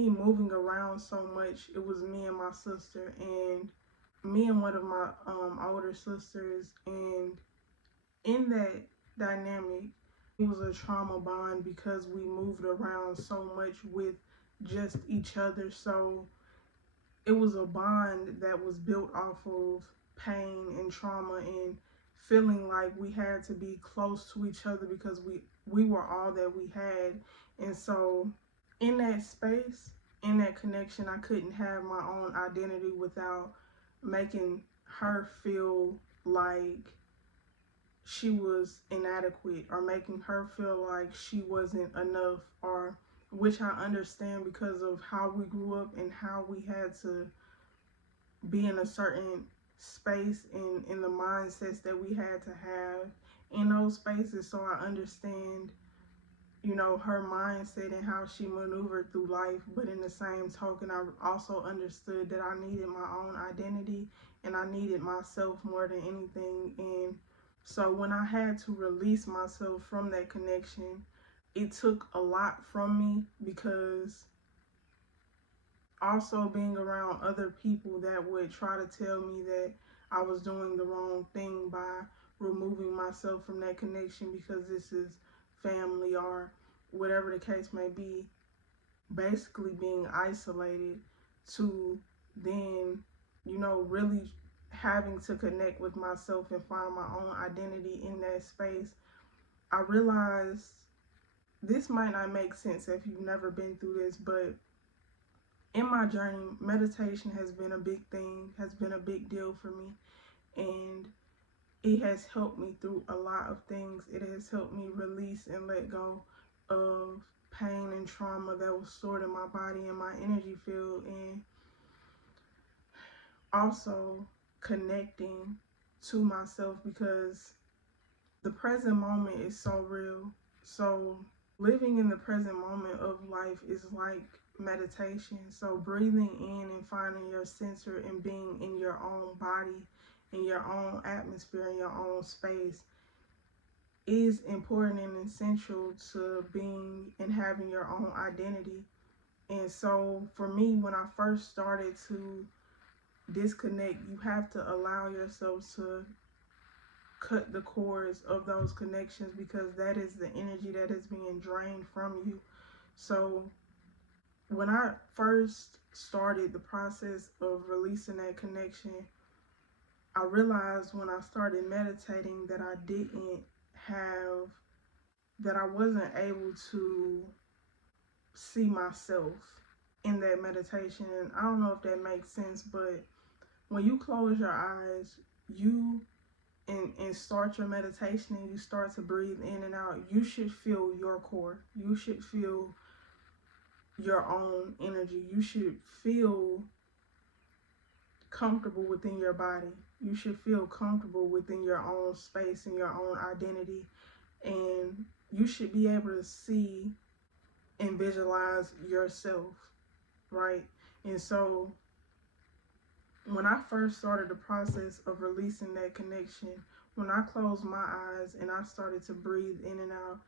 me moving around so much, it was me and my sister, and me and one of my older sisters, and in that dynamic, it was a trauma bond because we moved around so much with just each other. So it was a bond that was built off of pain and trauma and feeling like we had to be close to each other because we were all that we had. And so in that space, in that connection, I couldn't have my own identity without making her feel like she was inadequate, or making her feel like she wasn't enough, or which I understand because of how we grew up and how we had to be in a certain space and in the mindsets that we had to have in those spaces. So I understand, her mindset and how she maneuvered through life. But in the same token, I also understood that I needed my own identity and I needed myself more than anything. And so when I had to release myself from that connection, it took a lot from me, because also being around other people that would try to tell me that I was doing the wrong thing by removing myself from that connection because this is family or whatever the case may be, basically being isolated, to then, really having to connect with myself and find my own identity in that space. I realized this might not make sense if you've never been through this, but in my journey, meditation has been a big thing, has been a big deal for me. And it has helped me through a lot of things. It has helped me release and let go of pain and trauma that was stored in my body and my energy field, and also connecting to myself, because the present moment is so real. So living in the present moment of life is like meditation. So breathing in and finding your center and being in your own body, in your own atmosphere, in your own space, is important and essential to being and having your own identity. And so for me, when I first started to disconnect, you have to allow yourself to cut the cords of those connections, because that is the energy that is being drained from you. So when I first started the process of releasing that connection, I realized when I started meditating that I wasn't able to see myself in that meditation. And I don't know if that makes sense, but when you close your eyes, you and start your meditation and you start to breathe in and out, you should feel your core. You should feel your own energy. You should feel comfortable within your body. You should feel comfortable within your own space and your own identity. And you should be able to see and visualize yourself, right? And so when I first started the process of releasing that connection, when I closed my eyes and I started to breathe in and out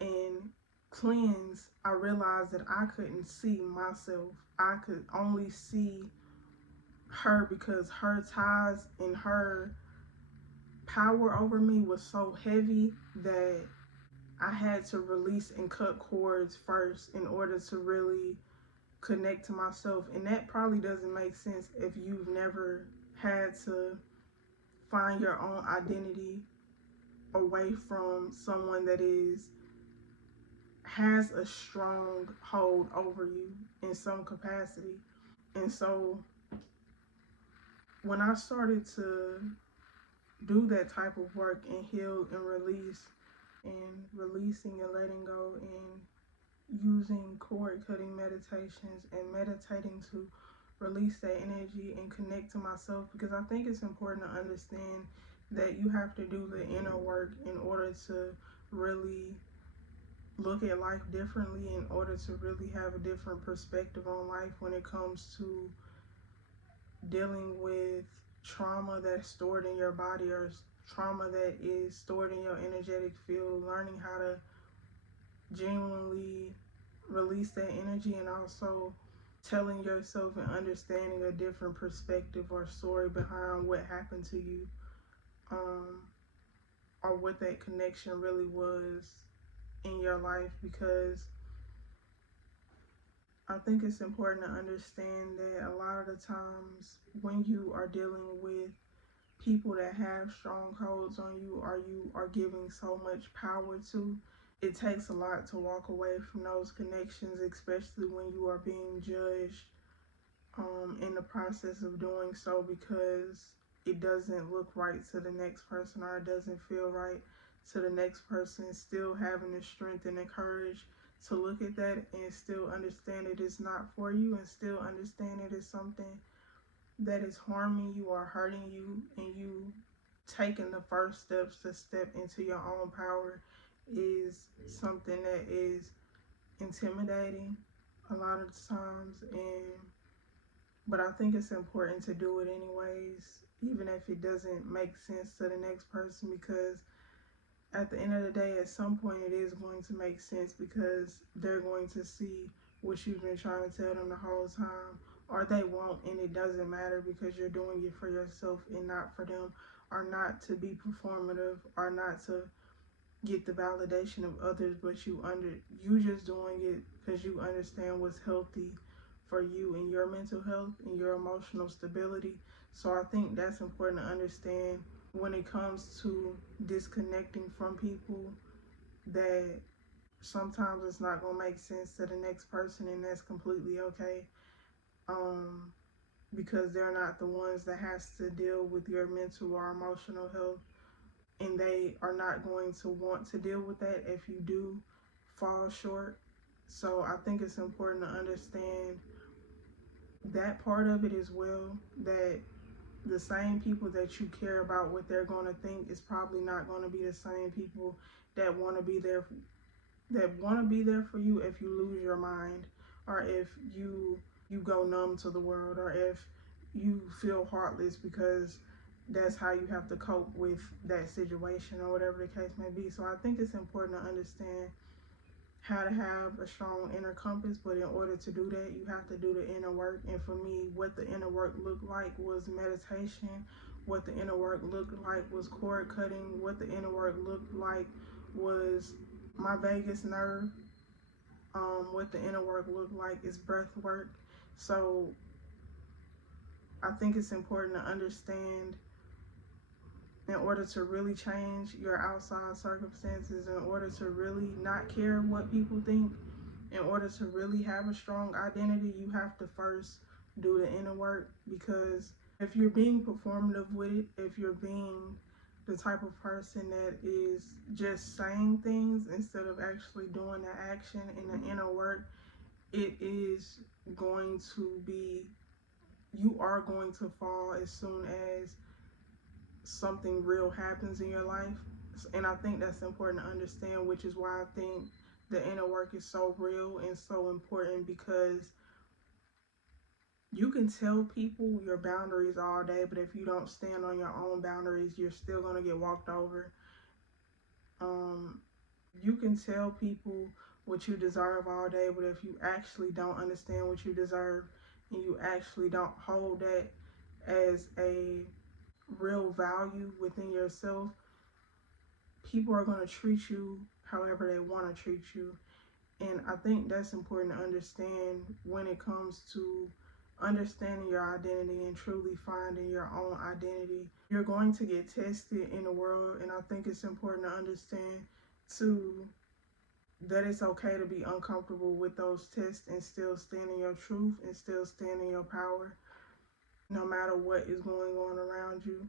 and cleanse, I realized that I couldn't see myself. I could only see her, because her ties and her power over me was so heavy that I had to release and cut cords first in order to really connect to myself. And that probably doesn't make sense if you've never had to find your own identity away from someone that has a strong hold over you in some capacity. And so when I started to do that type of work and heal and release, and releasing and letting go, and using cord cutting meditations and meditating to release that energy and connect to myself, because I think it's important to understand that you have to do the inner work in order to really look at life differently, in order to really have a different perspective on life when it comes to dealing with trauma that's stored in your body, or trauma that is stored in your energetic field. Learning how to genuinely release that energy, and also telling yourself and understanding a different perspective or story behind what happened to you, um, or what that connection really was in your life. Because I think it's important to understand that a lot of the times when you are dealing with people that have strongholds on you, or you are giving so much power to, it takes a lot to walk away from those connections, especially when you are being judged in the process of doing so, because it doesn't look right to the next person, or it doesn't feel right to the next person. Still having the strength and the courage to look at that and still understand it is not for you, and still understand it is something that is harming you or hurting you, and you taking the first steps to step into your own power, is something that is intimidating a lot of times. And but I think it's important to do it anyways, even if it doesn't make sense to the next person, because at the end of the day, at some point it is going to make sense, because they're going to see what you've been trying to tell them the whole time, or they won't, and it doesn't matter, because you're doing it for yourself and not for them, or not to be performative, or not to get the validation of others, but you just doing it because you understand what's healthy for you and your mental health and your emotional stability. So I think that's important to understand when it comes to disconnecting from people, that sometimes it's not going to make sense to the next person, and that's completely okay. um, because they're not the ones that has to deal with your mental or emotional health, and they are not going to want to deal with that if you do fall short. So I think it's important to understand that part of it as well, that the same people that you care about what they're going to think is probably not going to be the same people that want to be there, for you if you lose your mind, or if you go numb to the world, or if you feel heartless because that's how you have to cope with that situation, or whatever the case may be. So I think it's important to understand how to have a strong inner compass, but in order to do that, you have to do the inner work. And for me, what the inner work looked like was meditation. What the inner work looked like was cord cutting. What the inner work looked like was my vagus nerve. What the inner work looked like is breath work. So I think it's important to understand, in order to really change your outside circumstances, in order to really not care what people think, in order to really have a strong identity, you have to first do the inner work. Because if you're being performative with it, if you're being the type of person that is just saying things instead of actually doing the action and the inner work, it is going to be, you are going to fall as soon as something real happens in your life. And I think that's important to understand, which is why I think the inner work is so real and so important, because you can tell people your boundaries all day, but if you don't stand on your own boundaries, you're still going to get walked over. Um, you can tell people what you deserve all day, but if you actually don't understand what you deserve, and you actually don't hold that as a real value within yourself, people are going to treat you however they want to treat you. And I think that's important to understand when it comes to understanding your identity and truly finding your own identity. You're going to get tested in the world, and I think it's important to understand too that it's okay to be uncomfortable with those tests, and still stand in your truth, and still stand in your power, no matter what is going on around you.